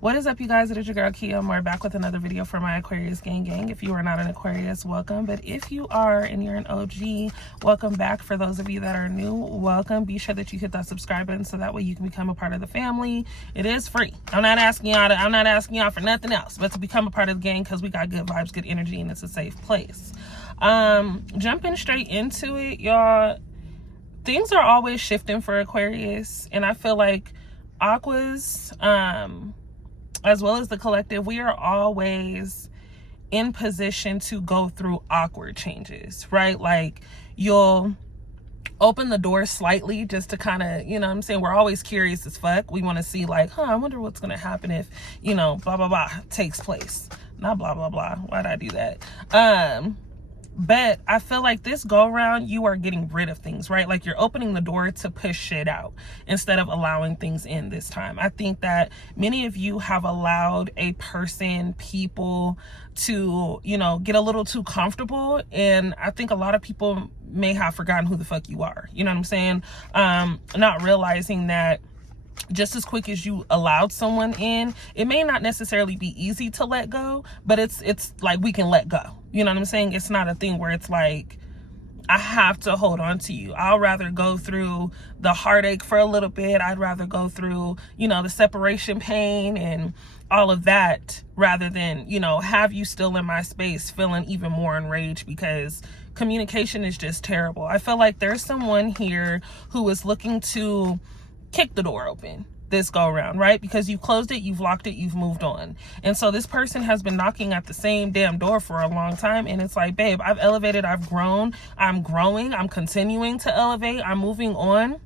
What is up, you guys? It is your girl Kia. We're back with another video for my Aquarius gang. If you are not an Aquarius, welcome. But if you are and you're an OG, welcome back. For those of you that are new, welcome. Be sure that you hit that subscribe button so that way you can become a part of the family. It is free. I'm not asking y'all for nothing else but to become a part of the gang, because we got good vibes, good energy, and it's a safe place. Jumping straight into it, y'all. Things are always shifting for Aquarius, and I feel like Aquas, as well as the collective, we are always in position to go through awkward changes, right? Like, you'll open the door slightly just to kind of, you know what I'm saying? We're always curious as fuck. We want to see, like, I wonder what's going to happen if, you know, blah, blah, blah takes place. Not blah, blah, blah. Why'd I do that? But I feel like this go around, you are getting rid of things, right? Like, you're opening the door to push shit out instead of allowing things in this time. I think that many of you have allowed a person, people to, you know, get a little too comfortable. And I think a lot of people may have forgotten who the fuck you are. You know what I'm saying? Not realizing that just as quick as you allowed someone in, it may not necessarily be easy to let go, but it's like we can let go. You know what I'm saying? It's not a thing where it's like, I have to hold on to you. I'll rather go through the heartache for a little bit. I'd rather go through, you know, the separation pain and all of that, rather than, you know, have you still in my space feeling even more enraged because communication is just terrible. I feel like there's someone here who is looking to kick the door open this go around, right? Because you've closed it, you've locked it, you've moved on. And so this person has been knocking at the same damn door for a long time. And it's like, babe, I've elevated, I've grown, I'm growing, I'm continuing to elevate, I'm moving on.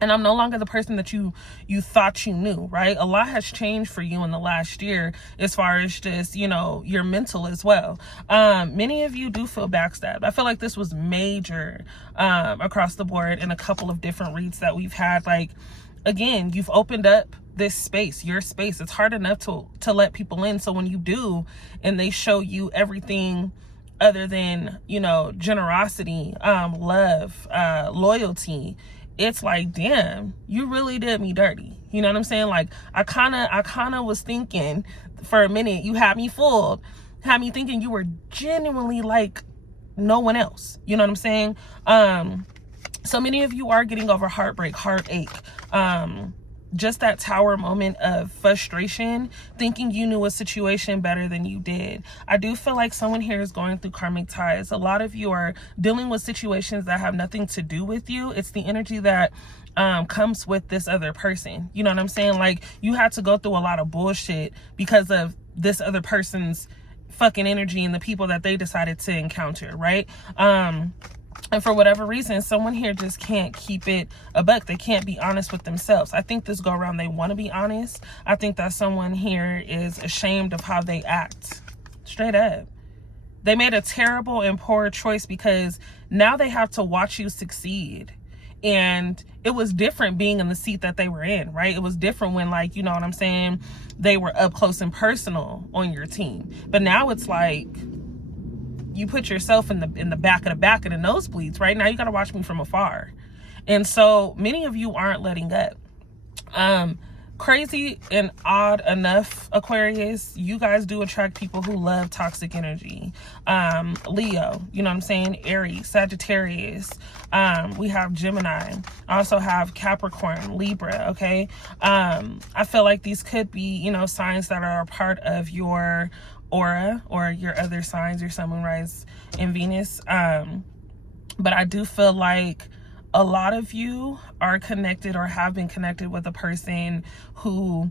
And I'm no longer the person that you thought you knew, right? A lot has changed for you in the last year as far as just, you know, your mental as well. Many of you do feel backstabbed. I feel like this was major across the board in a couple of different reads that we've had. Like, again, you've opened up this space, your space. It's hard enough to let people in. So when you do, and they show you everything other than, you know, generosity, love, loyalty, it's like, damn, you really did me dirty. You know what I'm saying? Like, I kind of was thinking for a minute, you had me fooled, had me thinking you were genuinely like no one else. You know what I'm saying? So many of you are getting over heartbreak, heartache, just that tower moment of frustration, thinking you knew a situation better than you did. I do feel like someone here is going through karmic ties. A lot of you are dealing with situations that have nothing to do with you. It's the energy that comes with this other person. You know what I'm saying? Like, you had to go through a lot of bullshit because of this other person's fucking energy and the people that they decided to encounter, right? And for whatever reason, someone here just can't keep it a buck. They can't be honest with themselves. I think this go around, they want to be honest. I think that someone here is ashamed of how they act. Straight up. They made a terrible and poor choice because now they have to watch you succeed. And it was different being in the seat that they were in, right? It was different when, like, you know what I'm saying, they were up close and personal on your team. But now it's like, you put yourself in the back of the nosebleeds, right? Now you got to watch me from afar. And so many of you aren't letting up. Crazy and odd enough, Aquarius, you guys do attract people who love toxic energy. Leo, you know what I'm saying? Aries, Sagittarius. We have Gemini. I also have Capricorn, Libra, okay? I feel like these could be, you know, signs that are a part of your aura or your other signs, your sun, moon, rise, and Venus. But I do feel like a lot of you are connected or have been connected with a person who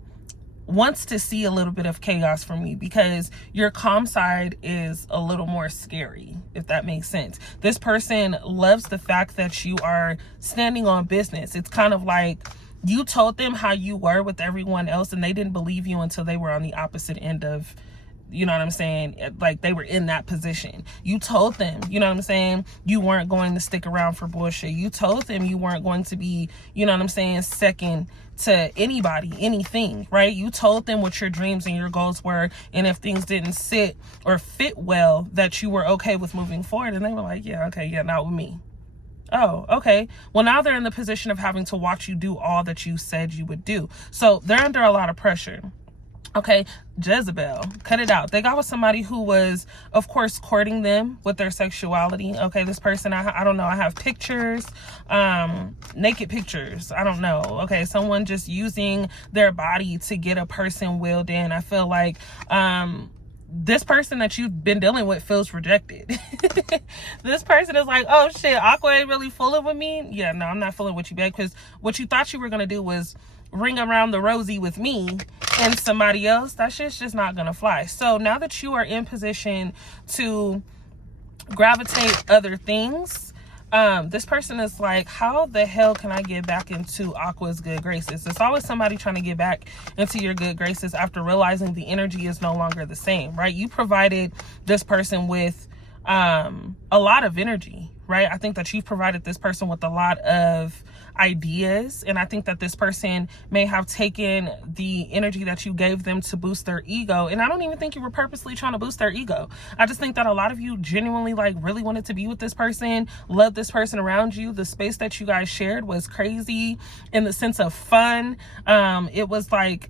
wants to see a little bit of chaos from you, because your calm side is a little more scary, if that makes sense. This person loves the fact that you are standing on business. It's kind of like you told them how you were with everyone else and they didn't believe you until they were on the opposite end of, you know what I'm saying? Like, they were in that position. You told them, you know what I'm saying, you weren't going to stick around for bullshit. You told them you weren't going to be, you know what I'm saying, second to anybody, anything, right? You told them what your dreams and your goals were, and if things didn't sit or fit well, that you were okay with moving forward. And they were like, yeah, okay, yeah, not with me. Oh, okay. Well, now they're in the position of having to watch you do all that you said you would do. So they're under a lot of pressure. Okay, Jezebel, cut it out. They got with somebody who was, of course, courting them with their sexuality. Okay, this person, I don't know, I have pictures, naked pictures, I don't know. Okay, someone just using their body to get a person willed in. I feel like this person that you've been dealing with feels rejected. This person is like, oh shit, Aqua ain't really fooling with me. Yeah, no, I'm not fooling with you, babe, because what you thought you were gonna do was ring around the rosy with me and somebody else. That shit's just not gonna fly. So now that you are in position to gravitate other things, this person is like, how the hell can I get back into Aqua's good graces? There's always somebody trying to get back into your good graces after realizing the energy is no longer the same, right? You provided this person with a lot of energy, right? I think that you've provided this person with a lot of ideas, and I think that this person may have taken the energy that you gave them to boost their ego, and I don't even think you were purposely trying to boost their ego. I just think that a lot of you genuinely like really wanted to be with this person, love this person around you. The space that you guys shared was crazy in the sense of fun. It was like,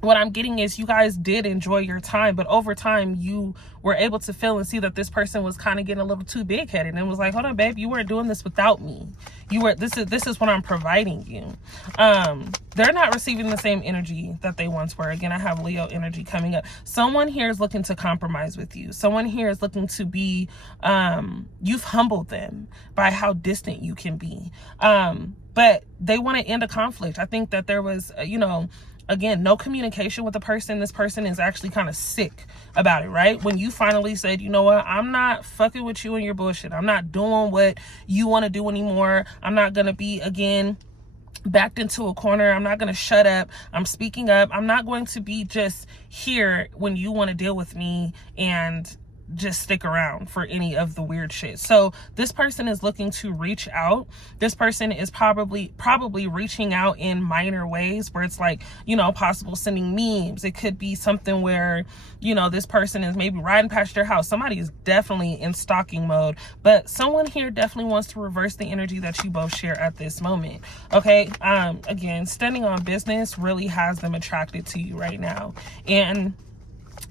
what I'm getting is you guys did enjoy your time, but over time you were able to feel and see that this person was kind of getting a little too big headed and was like, hold on, babe, you weren't doing this without me. This is what I'm providing you. They're not receiving the same energy that they once were. Again, I have Leo energy coming up. Someone here is looking to compromise with you. Someone here is looking to be, you've humbled them by how distant you can be. But they want to end a conflict. I think that there was, again, no communication with the person. This person is actually kind of sick about it, right? When you finally said, you know what, I'm not fucking with you and your bullshit. I'm not doing what you want to do anymore. I'm not going to be, again, backed into a corner. I'm not going to shut up. I'm speaking up. I'm not going to be just here when you want to deal with me and just stick around for any of the weird shit. So this person is looking to reach out. This person is probably reaching out in minor ways where it's like, possible sending memes. It could be something where, this person is maybe riding past your house. Somebody is definitely in stalking mode, but someone here definitely wants to reverse the energy that you both share at this moment. Okay. Again, standing on business really has them attracted to you right now. And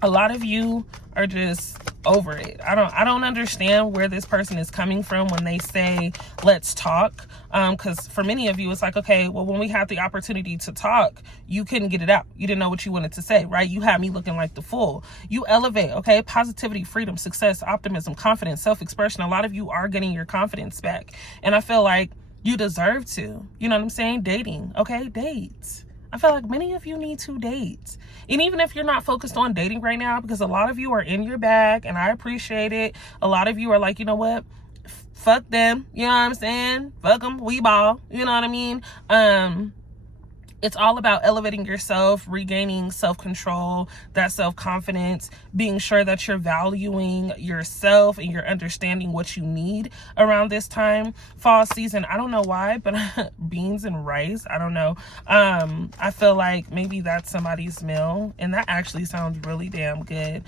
a lot of you are just over it. I don't understand where this person is coming from when they say, let's talk. Because for many of you, it's like, okay, well, when we had the opportunity to talk, you couldn't get it out. You didn't know what you wanted to say, right? You had me looking like the fool. You elevate, okay? Positivity, freedom, success, optimism, confidence, self-expression. A lot of you are getting your confidence back. And I feel like you deserve to, you know what I'm saying? Dating, okay? Dates. I feel like many of you need to date. And even if you're not focused on dating right now, because a lot of you are in your bag and I appreciate it. A lot of you are like, you know what? Fuck them. You know what I'm saying? Fuck them. We ball. You know what I mean? It's all about elevating yourself, regaining self-control, that self-confidence, being sure that you're valuing yourself and you're understanding what you need around this time. Fall season, I don't know why, but beans and rice, I don't know. I feel like maybe that's somebody's meal, and that actually sounds really damn good.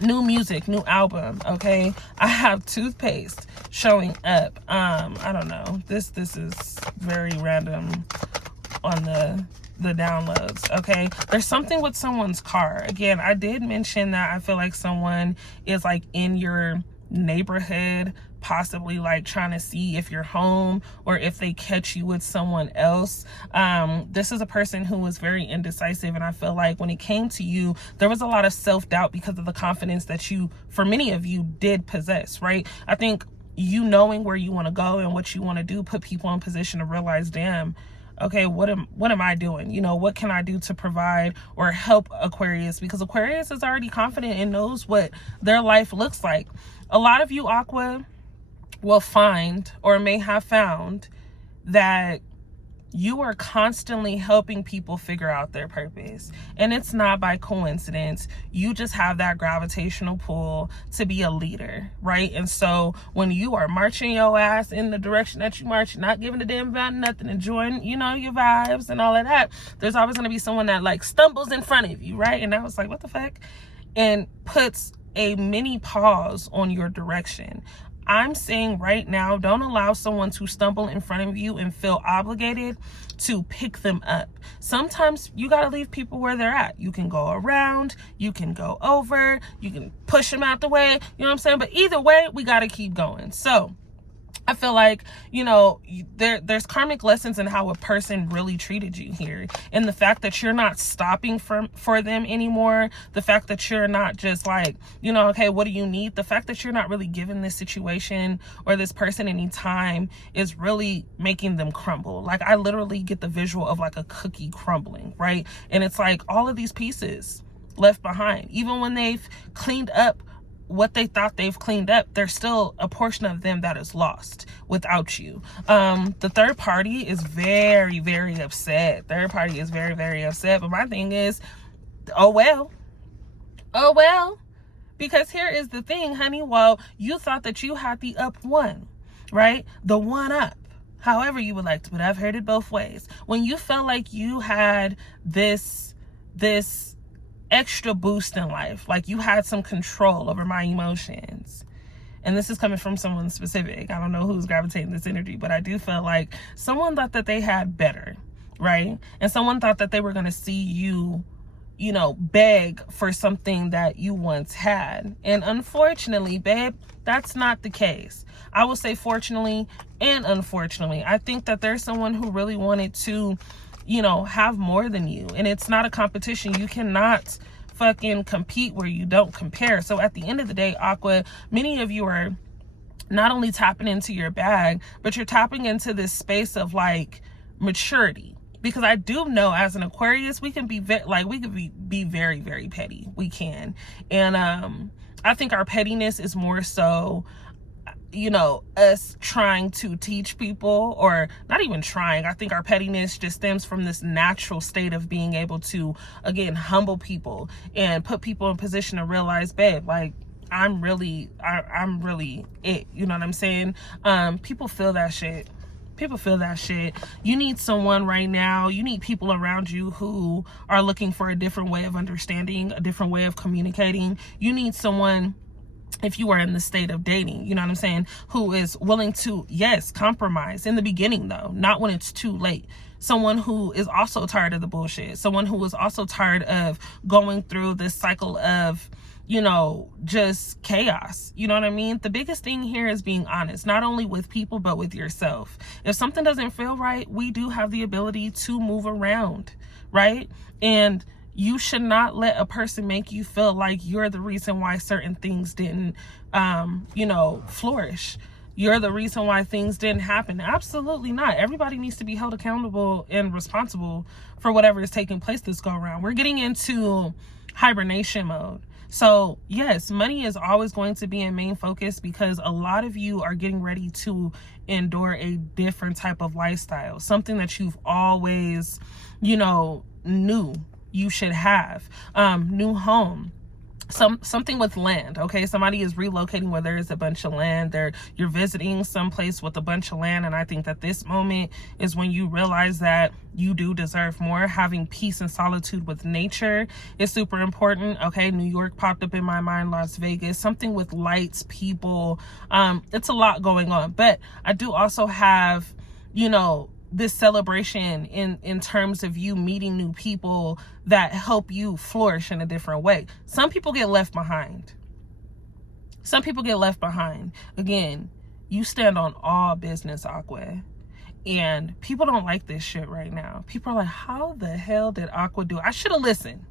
New music, new album, okay? I have toothpaste showing up. I don't know. This is very random on the downloads, okay? There's something with someone's car. Again, I did mention that I feel like someone is like in your neighborhood, possibly like trying to see if you're home or if they catch you with someone else. This is a person who was very indecisive, and I feel like when it came to you, there was a lot of self-doubt because of the confidence that you, for many of you, did possess, right? I think you knowing where you want to go and what you want to do put people in position to realize, damn, okay, what am I doing? What can I do to provide or help Aquarius? Because Aquarius is already confident and knows what their life looks like. A lot of you, Aqua, will find or may have found that you are constantly helping people figure out their purpose. And it's not by coincidence. You just have that gravitational pull to be a leader, right? And so when you are marching your ass in the direction that you march, not giving a damn about nothing, enjoying, your vibes and all of that, there's always going to be someone that like stumbles in front of you, right? And I was like, what the fuck? And puts a mini pause on your direction. I'm saying right now, don't allow someone to stumble in front of you and feel obligated to pick them up. Sometimes you got to leave people where they're at. You can go around, you can go over, you can push them out the way, you know what I'm saying? But either way, we got to keep going. So I feel like, you know, there's karmic lessons in how a person really treated you here. And the fact that you're not stopping for them anymore, the fact that you're not just like, you know, okay, what do you need? The fact that you're not really giving this situation or this person any time is really making them crumble. Like, I literally get the visual of like a cookie crumbling, right? And it's like all of these pieces left behind, even when they've cleaned up what they thought they've cleaned up, there's still a portion of them that is lost without you. The third party is very, very upset. Third party is very, very upset. But my thing is, oh well, because here is the thing, honey. Well, you thought that you had the up one, right? The one up, however you would like to, but I've heard it both ways. When you felt like you had this extra boost in life, like you had some control over my emotions, and this is coming from someone specific, I don't know who's gravitating this energy, but I do feel like someone thought that they had better, right? And someone thought that they were going to see you, you know, beg for something that you once had. And unfortunately, babe, that's not the case. I will say fortunately and unfortunately. I think that there's someone who really wanted to, you know, have more than you. And it's not a competition. You cannot fucking compete where you don't compare. So at the end of the day, Aqua, many of you are not only tapping into your bag, but you're tapping into this space of like maturity. Because I do know as an Aquarius, we can be be very, very petty. We can. And I think our pettiness is more so, you know, us trying to teach people, or not even trying. I think our pettiness just stems from this natural state of being able to, again, humble people and put people in position to realize, babe, like, I'm really it. You know what I'm saying? People feel that shit. People feel that shit. You need someone right now. You need people around you who are looking for a different way of understanding, a different way of communicating. You need someone, if you are in the state of dating, you know what I'm saying, who is willing to, yes, compromise in the beginning though, not when it's too late. Someone who is also tired of the bullshit. Someone who is also tired of going through this cycle of, you know, just chaos. You know what I mean? The biggest thing here is being honest, not only with people, but with yourself. If something doesn't feel right, we do have the ability to move around, right? And you should not let a person make you feel like you're the reason why certain things didn't, you know, flourish. You're the reason why things didn't happen. Absolutely not. Everybody needs to be held accountable and responsible for whatever is taking place this go around. We're getting into hibernation mode. So yes, money is always going to be a main focus because a lot of you are getting ready to endure a different type of lifestyle. Something that you've always, you know, knew you should have. New home, something with land. Okay, somebody is relocating where there is a bunch of land. You're visiting someplace with a bunch of land, and I think that this moment is when you realize that you do deserve more. Having peace and solitude with nature is super important. Okay, New York popped up in my mind, Las Vegas, something with lights, people. It's a lot going on, but I do also have, you know, this celebration in terms of you meeting new people that help you flourish in a different way. Some people get left behind. Some people get left behind. Again, you stand on all business, Aqua. And people don't like this shit right now. People are like, how the hell did Aqua do it? I should have listened.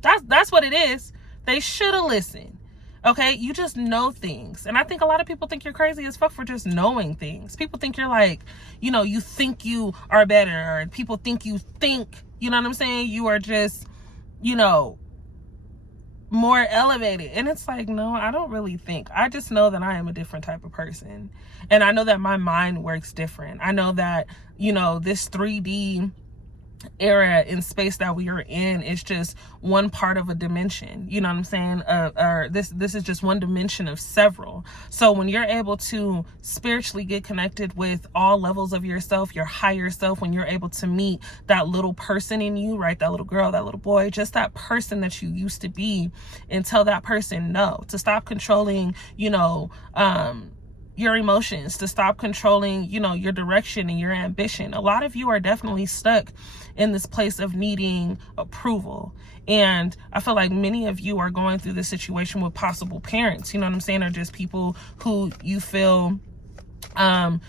That's what it is. They should have listened. Okay, you just know things. And I think a lot of people think you're crazy as fuck for just knowing things. People think you're like, you know, you think you are better, or people think, you know what I'm saying? You are just, you know, more elevated. And it's like, no, I don't really think. I just know that I am a different type of person. And I know that my mind works different. I know that, you know, this 3D era in space that we are in is just one part of a dimension, you know what I'm saying? Or this is just one dimension of several. So when you're able to spiritually get connected with all levels of yourself, your higher self, when you're able to meet that little person in you, right? That little girl, that little boy, just that person that you used to be, and tell that person no, to stop controlling, you know, your emotions, to stop controlling, you know, your direction and your ambition. A lot of you are definitely stuck in this place of needing approval. And I feel like many of you are going through this situation with possible parents, you know what I'm saying, or just people who you feel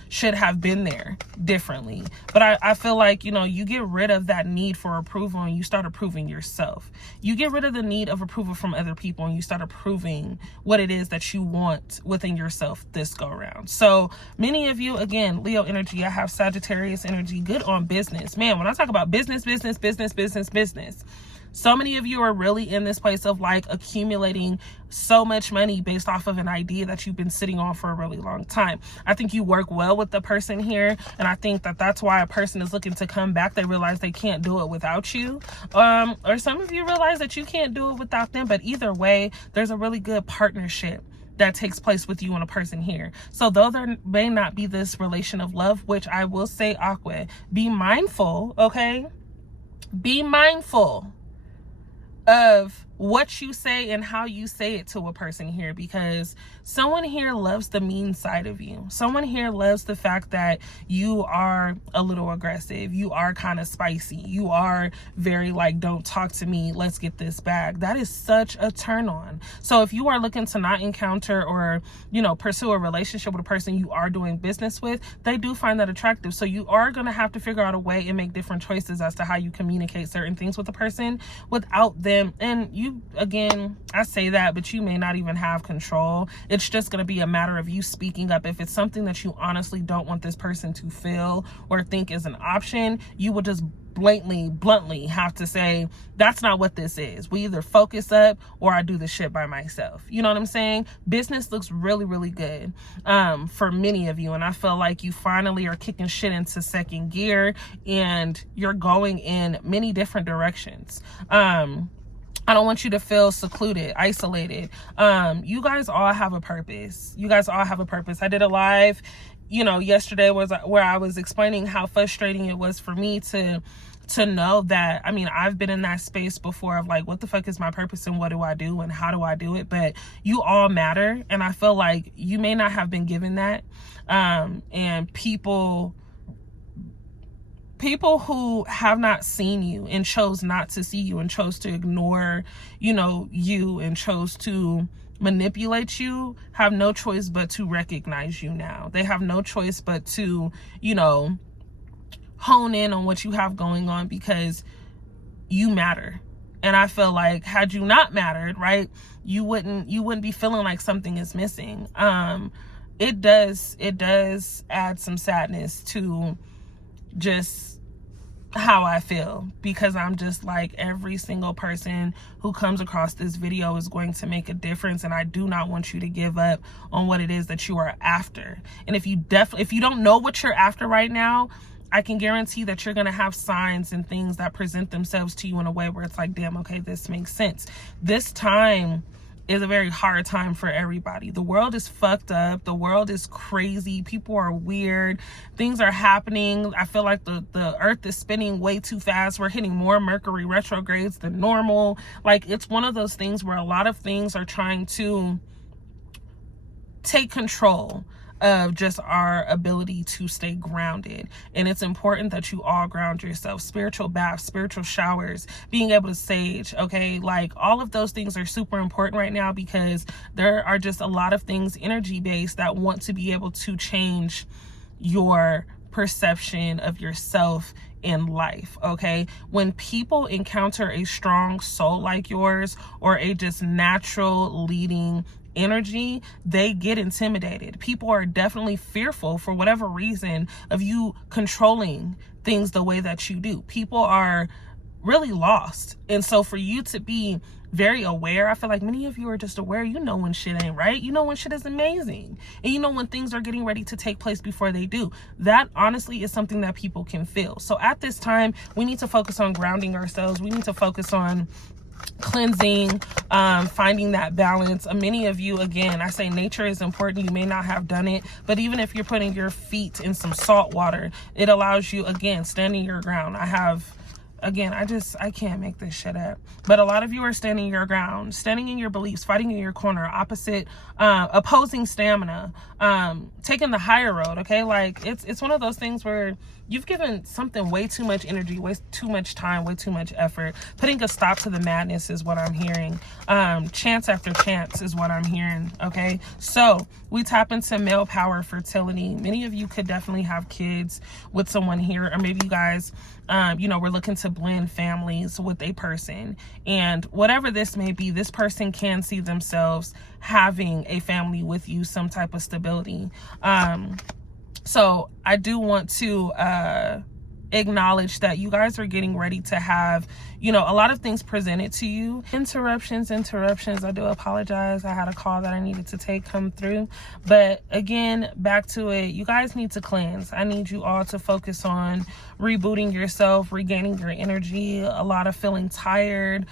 should have been there differently. But I feel like, you know, you get rid of that need for approval and you start approving yourself. You get rid of the need of approval from other people and you start approving what it is that you want within yourself this go around. So many of you, again, Leo energy, I have Sagittarius energy, good on business. Man, when I talk about business, so many of you are really in this place of like accumulating so much money based off of an idea that you've been sitting on for a really long time. I think you work well with the person here, and I think that that's why a person is looking to come back. They realize they can't do it without you, or some of you realize that you can't do it without them. But either way, there's a really good partnership that takes place with you and a person here. So though there may not be this relation of love, which I will say, Aqua, be mindful, okay? Be mindful of what you say and how you say it to a person here, because someone here loves the mean side of you. Someone here loves the fact that you are a little aggressive. You are kind of spicy. You are very like, don't talk to me, let's get this bag. That is such a turn on. So if you are looking to not encounter or, you know, pursue a relationship with a person you are doing business with, they do find that attractive. So you are going to have to figure out a way and make different choices as to how you communicate certain things with a person without them. And you, again, I say that, but you may not even have control. It's just going to be a matter of you speaking up. If it's something that you honestly don't want this person to feel or think is an option, you will just bluntly have to say, that's not what this is. We either focus up or I do this shit by myself. You know what I'm saying? Business looks really, really good for many of you. And I feel like you finally are kicking shit into second gear and you're going in many different directions. I don't want you to feel secluded, isolated. You guys all have a purpose. You guys all have a purpose. I did a live, you know, yesterday was where I was explaining how frustrating it was for me to know that, I mean, I've been in that space before of like, what the fuck is my purpose and what do I do and how do I do it? But you all matter. And I feel like you may not have been given that. And people who have not seen you and chose not to see you and chose to ignore, you know, you and chose to manipulate you have no choice but to recognize you now. They have no choice but to, you know, hone in on what you have going on because you matter. And I feel like had you not mattered, right, you wouldn't be feeling like something is missing. It does add some sadness to just how I feel, because I'm just like, every single person who comes across this video is going to make a difference, and I do not want you to give up on what it is that you are after. And if you don't know what you're after right now, I can guarantee that you're going to have signs and things that present themselves to you in a way where it's like, damn, okay, this makes sense. This time is a very hard time for everybody. The world is fucked up. The world is crazy. People are weird. Things are happening. I feel like the earth is spinning way too fast. We're hitting more Mercury retrogrades than normal. Like, it's one of those things where a lot of things are trying to take control of just our ability to stay grounded. And it's important that you all ground yourself. Spiritual baths, spiritual showers, being able to sage, okay? Like, all of those things are super important right now because there are just a lot of things energy based that want to be able to change your perception of yourself in life, okay? When people encounter a strong soul like yours or a just natural leading energy, they get intimidated. People are definitely fearful for whatever reason of you controlling things the way that you do. People are really lost. And so for you to be very aware, I feel like many of you are just aware. You know when shit ain't right. You know when shit is amazing. And you know when things are getting ready to take place before they do. That honestly is something that people can feel. So at this time, we need to focus on grounding ourselves. We need to focus on cleansing, finding that balance. Many of you, again, I say nature is important. You may not have done it, but even if you're putting your feet in some salt water, it allows you, again, standing your ground. I have again, I can't make this shit up. But a lot of you are standing your ground, standing in your beliefs, fighting in your corner, opposing stamina, taking the higher road. Okay, like it's one of those things where you've given something way too much energy, way too much time, way too much effort. Putting a stop to the madness is what I'm hearing. Chance after chance is what I'm hearing. Okay, so we tap into male power, fertility. Many of you could definitely have kids with someone here, or maybe you guys, we're looking to blend families with a person. And whatever this may be, this person can see themselves having a family with you, some type of stability. So I do want to acknowledge that you guys are getting ready to have, a lot of things presented to you. Interruptions. I do apologize. I had a call that I needed to take come through. But again, back to it. You guys need to cleanse. I need you all to focus on rebooting yourself, regaining your energy. A lot of feeling tired.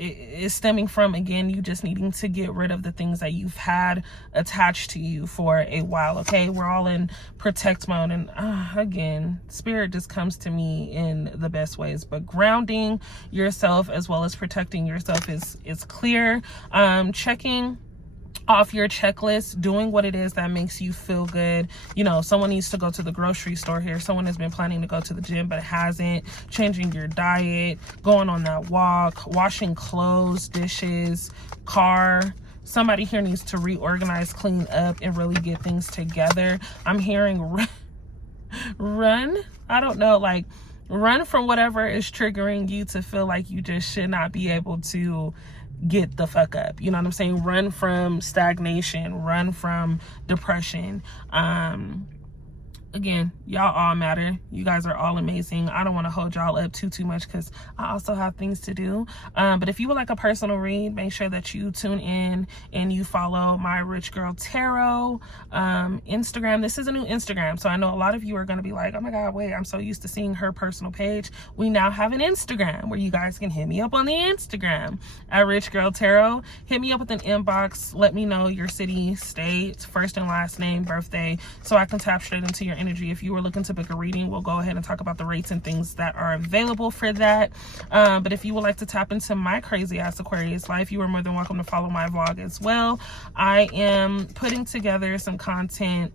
Is stemming from, again, you just needing to get rid of the things that you've had attached to you for a while. Okay, we're all in protect mode, and again, spirit just comes to me in the best ways. But grounding yourself as well as protecting yourself is clear. Checking off your checklist, doing what it is that makes you feel good. Someone needs to go to the grocery store here. Someone has been planning to go to the gym but hasn't. Changing your diet, going on that walk, washing clothes, dishes, car. Somebody here needs to reorganize, clean up, and really get things together. I'm hearing run. I don't know, like run from whatever is triggering you to feel like you just should not be able to get the fuck up. You know what I'm saying? Run from stagnation, run from depression. Again, y'all all matter. You guys are all amazing. I don't want to hold y'all up too much because I also have things to do. But if you would like a personal read, make sure that you tune in and you follow my Rich Girl Tarot Instagram. This is a new Instagram, so I know a lot of you are going to be like, oh my God, wait, I'm so used to seeing her personal page. We now have an Instagram where you guys can hit me up on the Instagram at Rich Girl Tarot. Hit me up with an inbox. Let me know your city, state, first and last name, birthday, so I can tap straight into your energy. If you were looking to book a reading, we'll go ahead and talk about the rates and things that are available for that. But if you would like to tap into my crazy ass Aquarius life, you are more than welcome to follow my vlog as well. I am putting together some content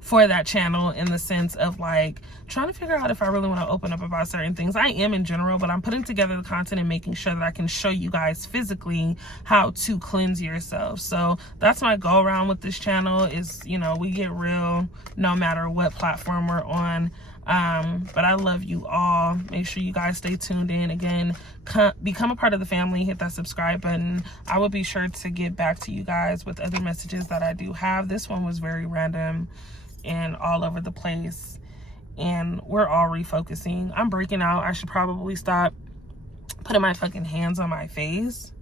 for that channel in the sense of like trying to figure out if I really want to open up about certain things. I am in general, but I'm putting together the content and making sure that I can show you guys physically how to cleanse yourself. So that's my go around with this channel is, we get real no matter what platform we're on. But I love you all. Make sure you guys stay tuned in. Again, become a part of the family. Hit that subscribe button. I will be sure to get back to you guys with other messages that I do have. This one was very random and all over the place, and we're all refocusing. I'm breaking out. I should probably stop putting my fucking hands on my face.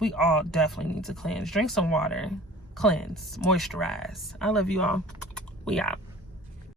We all definitely need to cleanse. Drink some water, cleanse, moisturize. I love you all. We out.